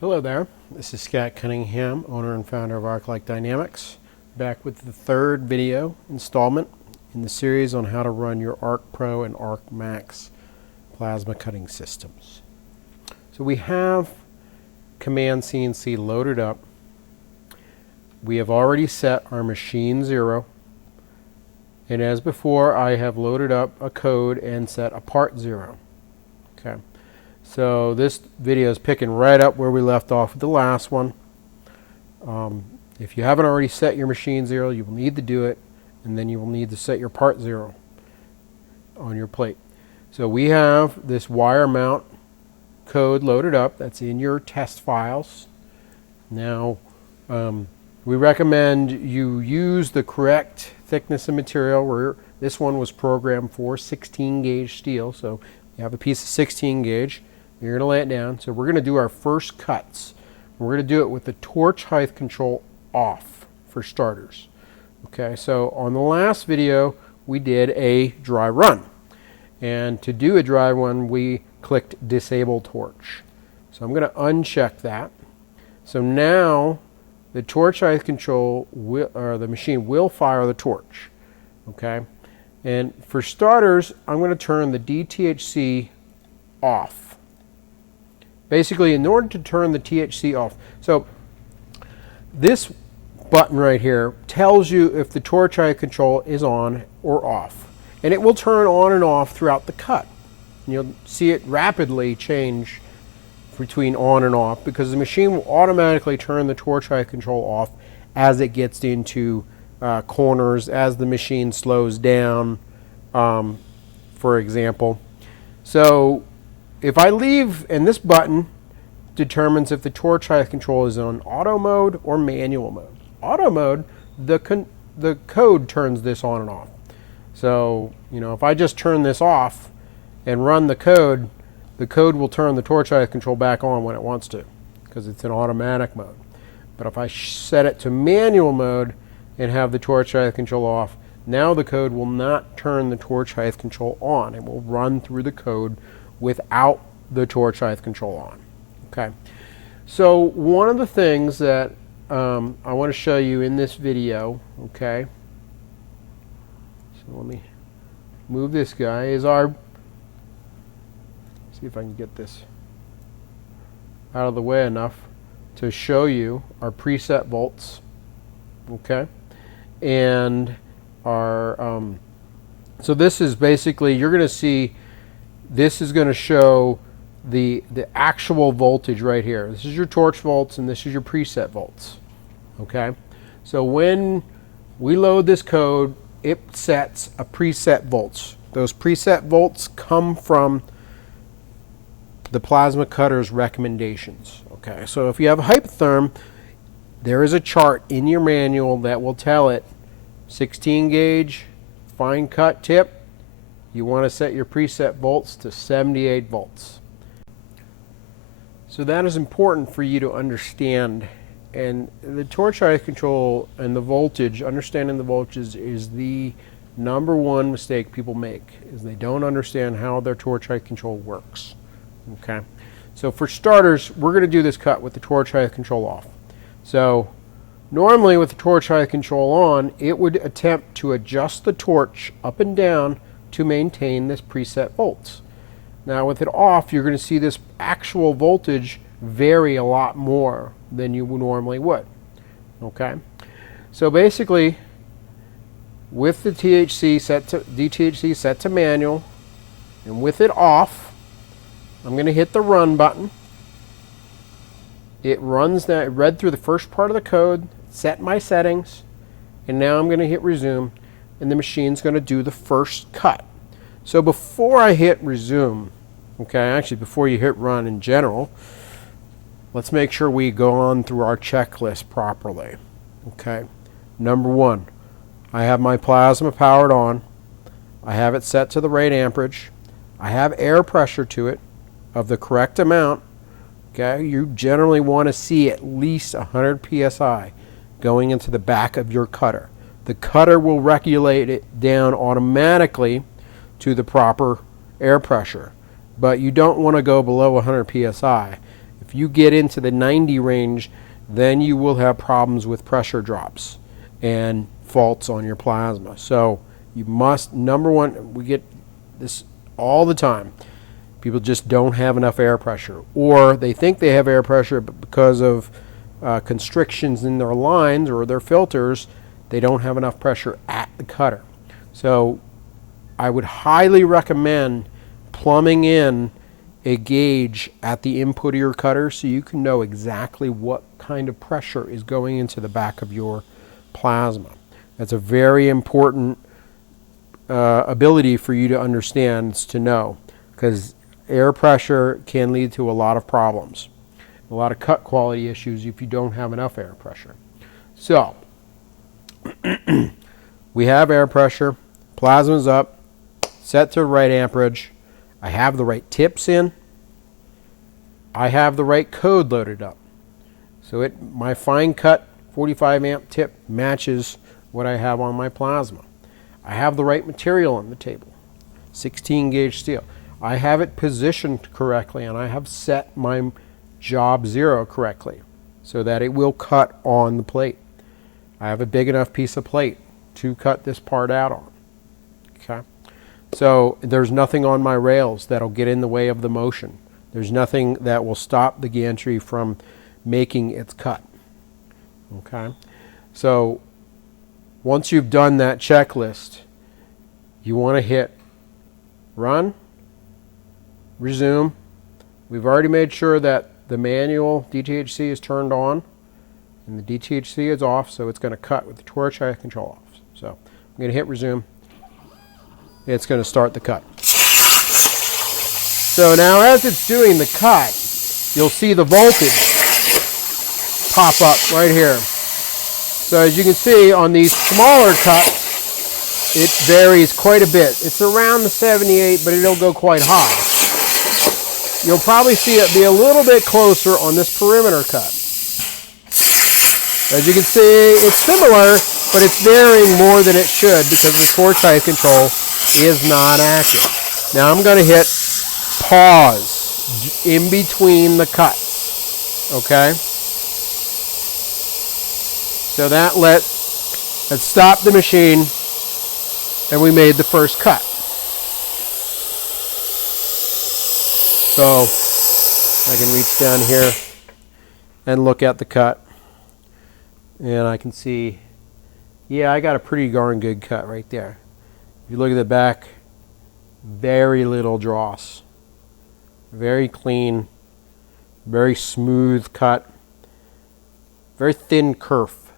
Hello there, this is Scott Cunningham, owner and founder of ArcLight Dynamics, back with the third video installment in the series on how to run your Arc Pro and Arc Max plasma cutting systems. So we have Command CNC loaded up. We have already set our machine 0, and as before I have loaded up a code and set a part 0. Okay. So this video is picking right up where we left off with the last one. If you haven't already set your machine 0, you will need to do it, and then you will need to set your part 0 on your plate. So we have this wire mount code loaded up that's in your test files. Now we recommend you use the correct thickness of material. Where this one was programmed for 16 gauge steel, so you have a piece of 16 gauge. You're going to lay it down. So we're going to do our first cuts. We're going to do it with the torch height control off for starters. Okay, so on the last video we did a dry run. And to do a dry run we clicked disable torch. So I'm going to uncheck that. So now the torch height control will, or the machine will fire the torch. Okay, and for starters I'm going to turn the DTHC off. Basically, in order to turn the THC off, so this button right here tells you if the torch height control is on or off, and it will turn on and off throughout the cut. And you'll see it rapidly change between on and off because the machine will automatically turn the torch height control off as it gets into corners, as the machine slows down, for example. So if I leave, and this button determines if the torch height control is on auto mode or manual mode. Auto mode, the code turns this on and off. So, you know, if I just turn this off and run the code will turn the torch height control back on when it wants to, because it's in automatic mode. But if I set it to manual mode and have the torch height control off, now the code will not turn the torch height control on. It will run through the code without the torch height control on. Okay, so one of the things that I want to show you in this video, okay, so let me move this guy, is our, see if I can get this out of the way enough to show you our preset volts, okay, and our, so this is basically, you're going to see, this is going to show the actual voltage right here. This is your torch volts and this is your preset volts. Okay, so when we load this code, it sets a preset volts. Those preset volts come from the plasma cutter's recommendations. Okay, so if you have a Hypotherm, there is a chart in your manual that will tell it 16 gauge fine cut tip. You want to set your preset volts to 78 volts. So that is important for you to understand. And the torch height control and the voltage, understanding the voltages is the number one mistake people make, is they don't understand how their torch height control works. Okay, so for starters, we're going to do this cut with the torch height control off. So normally with the torch height control on, it would attempt to adjust the torch up and down to maintain this preset volts. Now with it off, you're going to see this actual voltage vary a lot more than you normally would. Okay, so basically with the DTHC set to manual, and with it off, I'm going to hit the run button. It runs that, it read through the first part of the code, set my settings, and now I'm going to hit resume, and the machine's going to do the first cut. So before I hit resume, okay, actually before you hit run in general, let's make sure we go on through our checklist properly. Okay, number one, I have my plasma powered on. I have it set to the right amperage. I have air pressure to it of the correct amount. Okay, you generally want to see at least 100 psi going into the back of your cutter. The cutter will regulate it down automatically to the proper air pressure, but you don't want to go below 100 psi. If you get into the 90 range, then you will have problems with pressure drops and faults on your plasma. So you must, number one, we get this all the time. People just don't have enough air pressure, or they think they have air pressure, but because of constrictions in their lines or their filters, they don't have enough pressure at the cutter. So I would highly recommend plumbing in a gauge at the input of your cutter so you can know exactly what kind of pressure is going into the back of your plasma. That's a very important ability for you to understand, to know, because air pressure can lead to a lot of problems, a lot of cut quality issues if you don't have enough air pressure. So we have air pressure, plasma's up, set to right amperage. I have the right tips in. I have the right code loaded up. So my fine cut 45 amp tip matches what I have on my plasma. I have the right material on the table, 16 gauge steel. I have it positioned correctly, and I have set my job 0 correctly so that it will cut on the plate. I have a big enough piece of plate to cut this part out on. Okay. So there's nothing on my rails that'll get in the way of the motion. There's nothing that will stop the gantry from making its cut. Okay. So once you've done that checklist, you want to hit run, resume. We've already made sure that the manual DTHC is turned on and the DTHC is off, so it's going to cut with the torch height control off. So I'm going to hit resume. It's going to start the cut. So now as it's doing the cut, you'll see the voltage pop up right here. So as you can see on these smaller cuts, it varies quite a bit. It's around the 78, but it'll go quite high. You'll probably see it be a little bit closer on this perimeter cut. As you can see, it's similar, but it's varying more than it should because the torch height control is not active. Now I'm going to hit pause in between the cuts. Okay? So that let's stop the machine, and we made the first cut. So I can reach down here and look at the cut, and I can see, yeah, I got a pretty darn good cut right there. If you look at the back, very little dross. Very clean, very smooth cut, very thin kerf,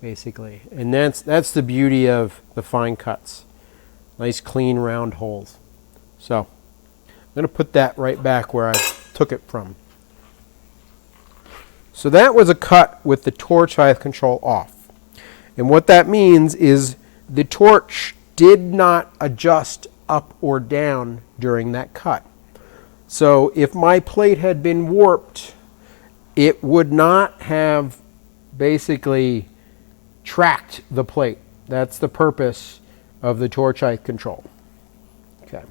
basically. And that's the beauty of the fine cuts. Nice, clean, round holes. So I'm going to put that right back where I took it from. So that was a cut with the torch height control off. And what that means is the torch did not adjust up or down during that cut. So if my plate had been warped, it would not have basically tracked the plate. That's the purpose of the torch height control. Okay.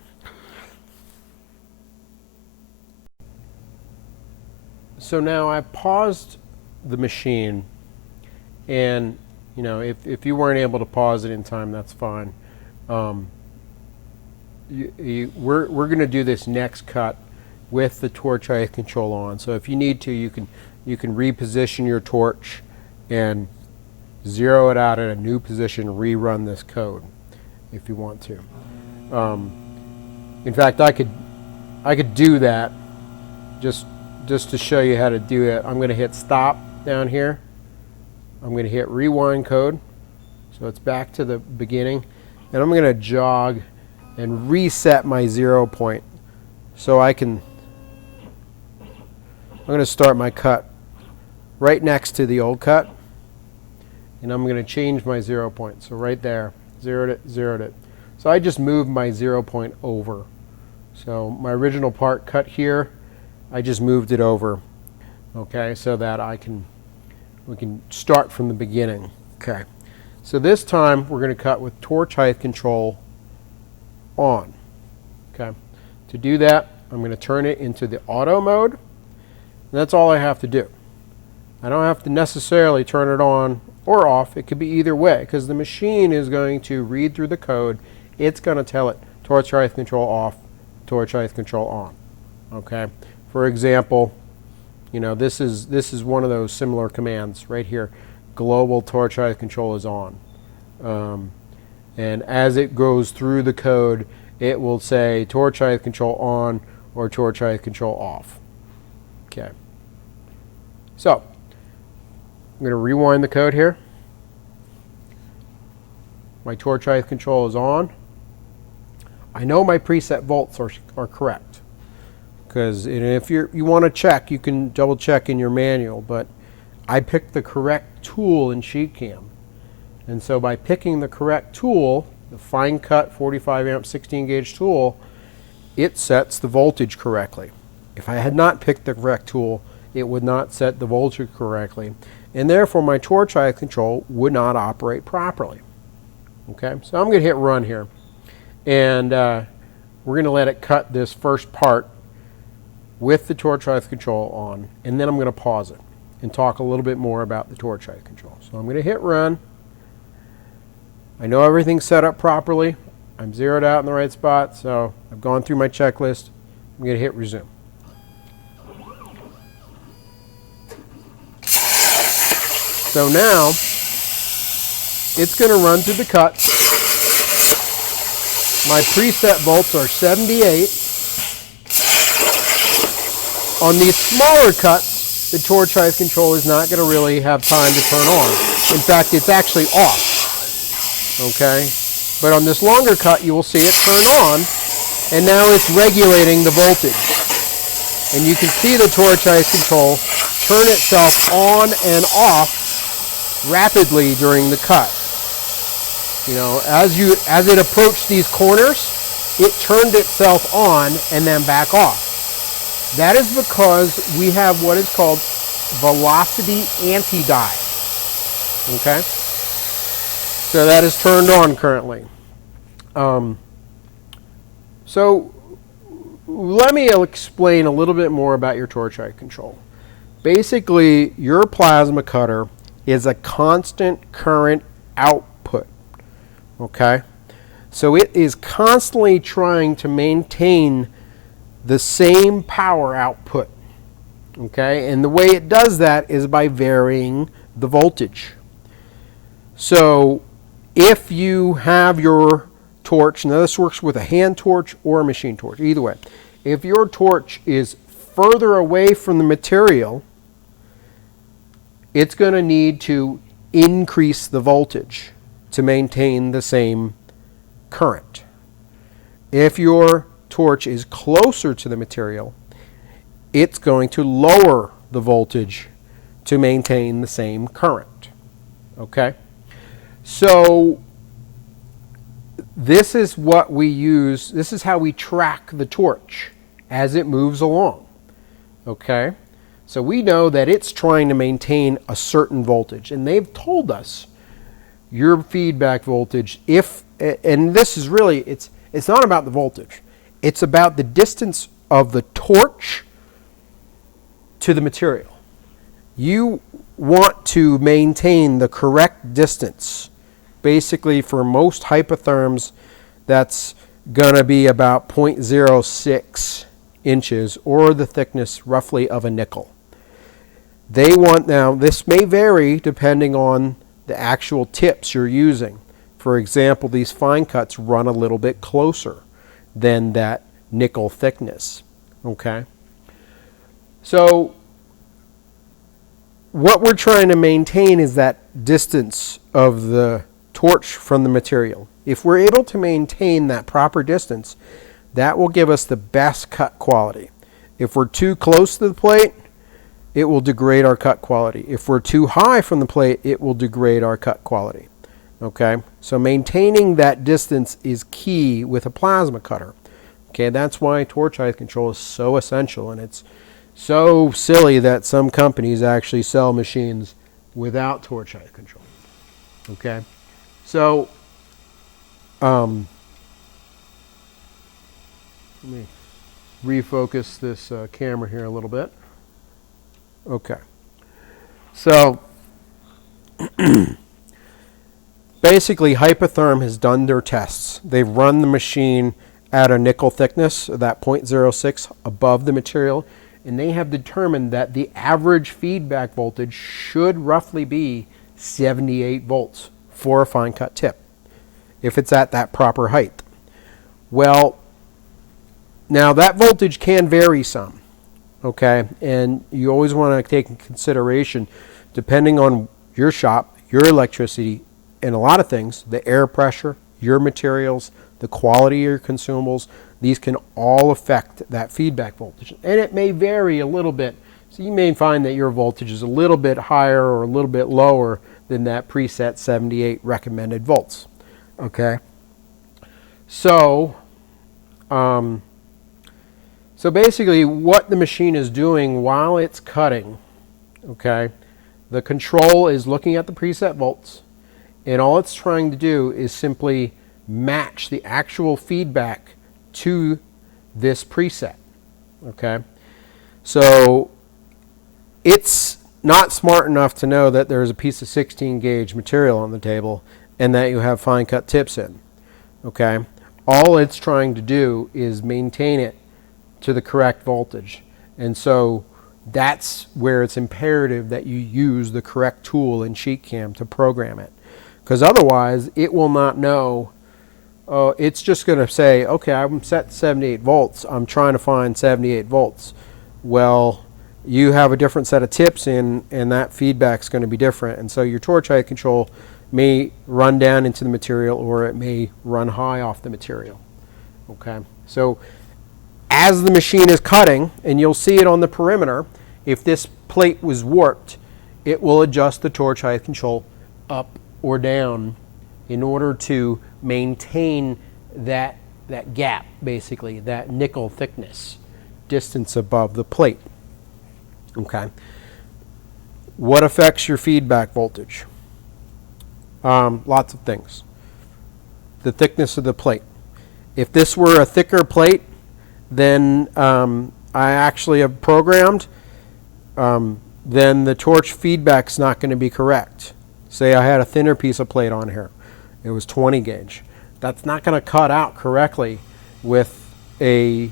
So now I paused the machine, and you know, if you weren't able to pause it in time, that's fine. We're going to do this next cut with the torch height control on. So if you need to, you can reposition your torch and zero it out at a new position, rerun this code if you want to. In fact, I could do that just to show you how to do it. I'm going to hit stop down here. I'm going to hit rewind code, so it's back to the beginning, and I'm going to jog and reset my 0 point so I'm going to start my cut right next to the old cut, and I'm going to change my 0 point. So right there, zeroed it. So I just moved my 0 point over. So my original part cut here, I just moved it over, okay, so that we can start from the beginning. Okay, so this time we're going to cut with torch height control on. Okay, to do that, I'm going to turn it into the auto mode, And that's all I have to do. I don't have to necessarily turn it on or off. It could be either way, because the machine is going to read through the code. It's going to tell it torch height control off, torch height control on. Okay. For example, you know, this is one of those similar commands right here. Global torch height control is on. And as it goes through the code, it will say torch height control on or torch height control off. Okay. So, I'm going to rewind the code here. My torch height control is on. I know my preset volts are correct. Because if you want to check, you can double check in your manual, but I picked the correct tool in SheetCam. And so by picking the correct tool, the fine cut 45 amp 16 gauge tool, it sets the voltage correctly. If I had not picked the correct tool, it would not set the voltage correctly, and therefore my torch height control would not operate properly. Okay, so I'm going to hit run here, and we're going to let it cut this first part with the torch height control on, and then I'm going to pause it and talk a little bit more about the torch height control. So I'm going to hit run. I know everything's set up properly. I'm zeroed out in the right spot, so I've gone through my checklist. I'm going to hit resume. So now, it's going to run through the cuts. My preset volts are 78. On these smaller cuts, the torch height control is not going to really have time to turn on. In fact, it's actually off. Okay? But on this longer cut, you will see it turn on, and now it's regulating the voltage. And you can see the torch height control turn itself on and off rapidly during the cut. You know, as it approached these corners, it turned itself on and then back off. That is because we have what is called velocity anti-dive. Okay? So that is turned on currently. So let me explain a little bit more about your torch height control. Basically, your plasma cutter is a constant current output. Okay? So it is constantly trying to maintain the same power output. Okay? And the way it does that is by varying the voltage. So if you have your torch, now this works with a hand torch or a machine torch, either way. If your torch is further away from the material, it's going to need to increase the voltage to maintain the same current. If your torch is closer to the material, it's going to lower the voltage to maintain the same current. Okay? So this is what we use, this is how we track the torch as it moves along. Okay? So we know that it's trying to maintain a certain voltage, and they've told us your feedback voltage, and this is really, it's not about the voltage. It's about the distance of the torch to the material. You want to maintain the correct distance. Basically, for most hypotherms, that's going to be about 0.06 inches, or the thickness roughly of a nickel. They want, now this may vary depending on the actual tips you're using. For example, these fine cuts run a little bit closer than that nickel thickness. Okay? So what we're trying to maintain is that distance of the torch from the material. If we're able to maintain that proper distance, that will give us the best cut quality. If we're too close to the plate, it will degrade our cut quality. If we're too high from the plate, it will degrade our cut quality. Okay? So maintaining that distance is key with a plasma cutter. Okay, that's why torch height control is so essential, and it's so silly that some companies actually sell machines without torch height control. Okay? So, let me refocus this camera here a little bit. Okay. So basically, Hypotherm has done their tests. They've run the machine at a nickel thickness, that 0.06 above the material, and they have determined that the average feedback voltage should roughly be 78 volts for a fine cut tip, if it's at that proper height. Well, now that voltage can vary some, okay? And you always want to take in consideration, depending on your shop, your electricity, and a lot of things, the air pressure, your materials, the quality of your consumables, these can all affect that feedback voltage. And it may vary a little bit. So you may find that your voltage is a little bit higher or a little bit lower than that preset 78 recommended volts. Okay? So basically what the machine is doing while it's cutting, okay, the control is looking at the preset volts, and all it's trying to do is simply match the actual feedback to this preset, okay? So it's not smart enough to know that there's a piece of 16 gauge material on the table and that you have fine cut tips in, okay? All it's trying to do is maintain it to the correct voltage. And so that's where it's imperative that you use the correct tool in SheetCam to program it. Because otherwise, it will not know. It's just going to say, okay, I'm set 78 volts. I'm trying to find 78 volts. Well, you have a different set of tips in, and that feedback's going to be different. And so your torch height control may run down into the material, or it may run high off the material. Okay, so as the machine is cutting, and you'll see it on the perimeter, if this plate was warped, it will adjust the torch height control up or down in order to maintain that gap, basically, that nickel thickness distance above the plate. Okay. What affects your feedback voltage? Lots of things. The thickness of the plate. If this were a thicker plate, then I actually have programmed, then the torch feedback's not going to be correct. Say I had a thinner piece of plate on here. It was 20 gauge. That's not going to cut out correctly with a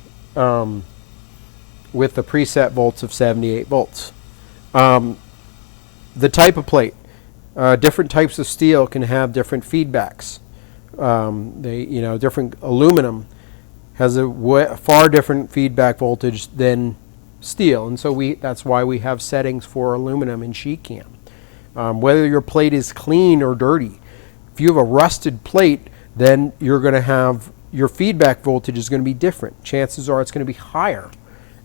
with the preset volts of 78 volts. The type of plate. Different types of steel can have different feedbacks. Different aluminum has a far different feedback voltage than steel, and so that's why we have settings for aluminum in SheetCam. Whether your plate is clean or dirty, if you have a rusted plate, then you're going to have your feedback voltage is going to be different. Chances are it's going to be higher,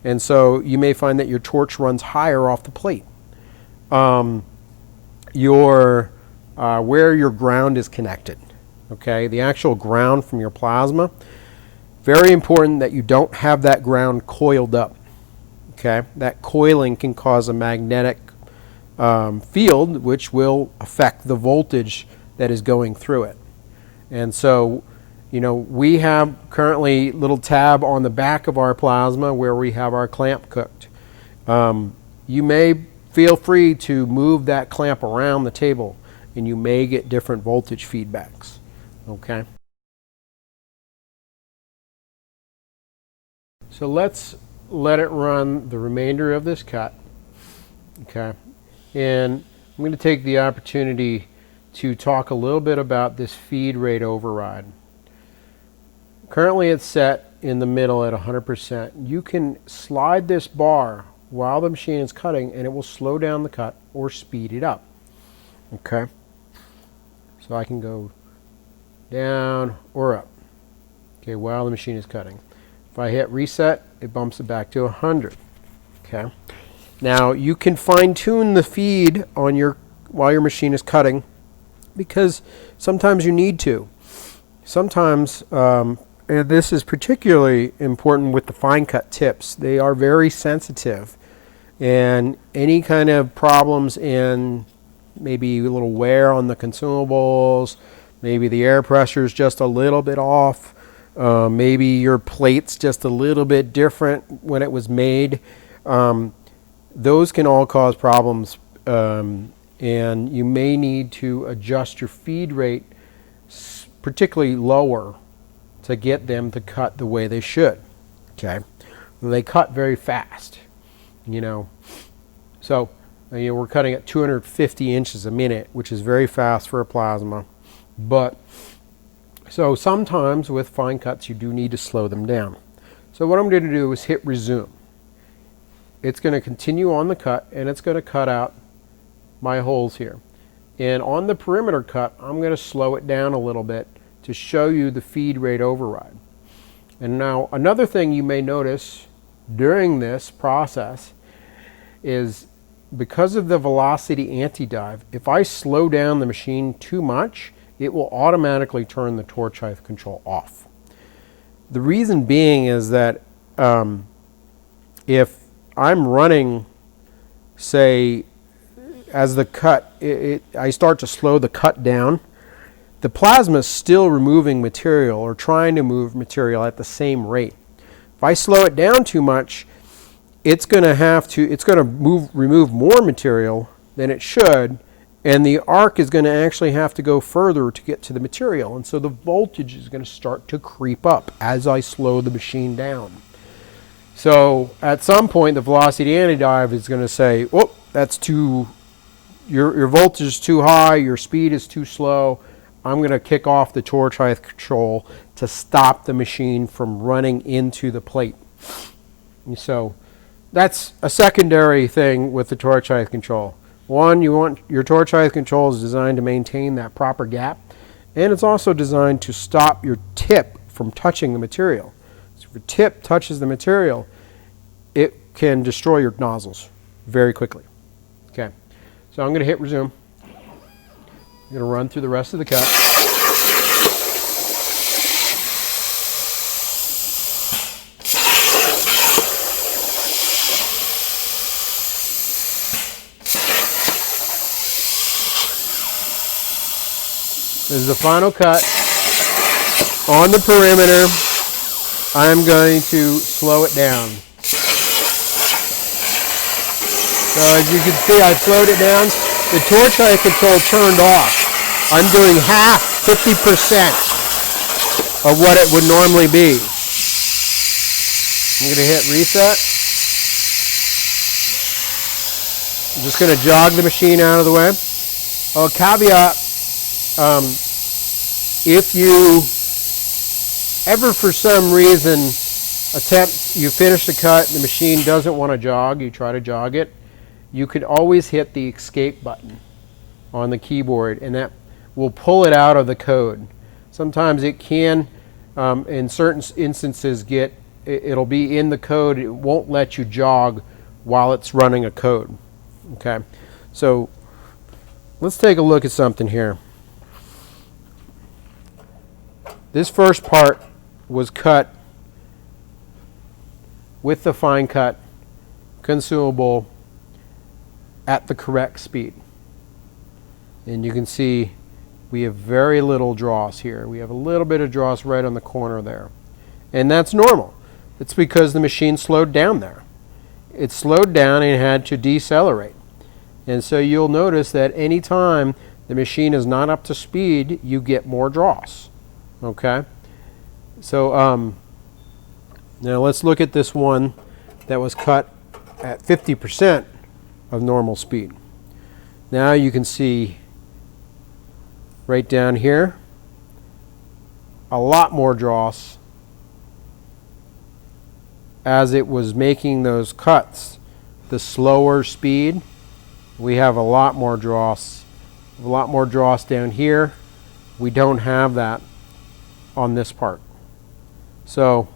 and so you may find that your torch runs higher off the plate. Where your ground is connected, okay, the actual ground from your plasma. Very important that you don't have that ground coiled up. Okay, that coiling can cause a magnetic field, which will affect the voltage that is going through it. And so, we have currently a little tab on the back of our plasma where we have our clamp cooked. You may feel free to move that clamp around the table, and you may get different voltage feedbacks. Okay. So let's let it run the remainder of this cut. Okay. And I'm going to take the opportunity to talk a little bit about this feed rate override. Currently it's set in the middle at 100%. You can slide this bar while the machine is cutting, and it will slow down the cut or speed it up. Okay. So I can go down or up, okay, while the machine is cutting. If I hit reset, it bumps it back to 100. Okay. Now you can fine-tune the feed on while your machine is cutting, because sometimes you need to. Sometimes, and this is particularly important with the fine cut tips, they are very sensitive, and any kind of problems in maybe a little wear on the consumables, maybe the air pressure is just a little bit off, maybe your plate's just a little bit different when it was made. those can all cause problems, and you may need to adjust your feed rate particularly lower to get them to cut the way they should. Okay, they cut very fast, so we're cutting at 250 inches a minute, which is very fast for a plasma. But so sometimes with fine cuts you do need to slow them down. So what I'm going to do is hit resume. It's going to continue on the cut, and it's going to cut out my holes here. And on the perimeter cut, I'm going to slow it down a little bit to show you the feed rate override. And now another thing you may notice during this process is, because of the velocity anti-dive, if I slow down the machine too much, it will automatically turn the torch height control off. The reason being is that if I'm running, say, as the cut, I start to slow the cut down, the plasma is still removing material or trying to move material at the same rate. If I slow it down too much, it's going to remove more material than it should, and the arc is going to actually have to go further to get to the material. And so the voltage is going to start to creep up as I slow the machine down. So at some point, the velocity anti-dive is going to say, oh, that's too, your voltage is too high, your speed is too slow. I'm going to kick off the torch height control to stop the machine from running into the plate. And so that's a secondary thing with the torch height control. One, you want your torch height control is designed to maintain that proper gap, and it's also designed to stop your tip from touching the material. So if your tip touches the material, it can destroy your nozzles very quickly. Okay, so I'm going to hit resume. I'm going to run through the rest of the cut. This is the final cut. On the perimeter, I'm going to slow it down. So as you can see, I slowed it down. The torch height control turned off. I'm doing half, 50% of what it would normally be. I'm going to hit reset. I'm just going to jog the machine out of the way. Oh, caveat, if you ever for some reason you finish the cut, the machine doesn't want to jog, you try to jog it, you could always hit the escape button on the keyboard, and that will pull it out of the code. Sometimes it can, in certain instances, it'll be in the code. It won't let you jog while it's running a code. Okay, so let's take a look at something here. This first part was cut with the fine cut consumable at the correct speed. And you can see we have very little dross here. We have a little bit of dross right on the corner there. And that's normal. It's because the machine slowed down there. It slowed down and had to decelerate. And so you'll notice that anytime the machine is not up to speed, you get more dross. Okay? So now let's look at this one that was cut at 50% of normal speed. Now you can see right down here a lot more dross as it was making those cuts. The slower speed, we have a lot more dross. A lot more dross down here. We don't have that on this part. So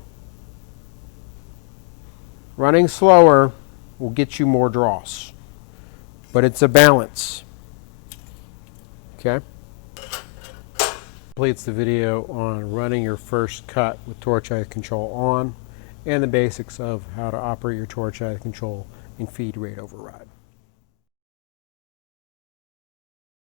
running slower will get you more dross, but it's a balance. Okay? Completes the video on running your first cut with torch height control on, and the basics of how to operate your torch height control and feed rate override.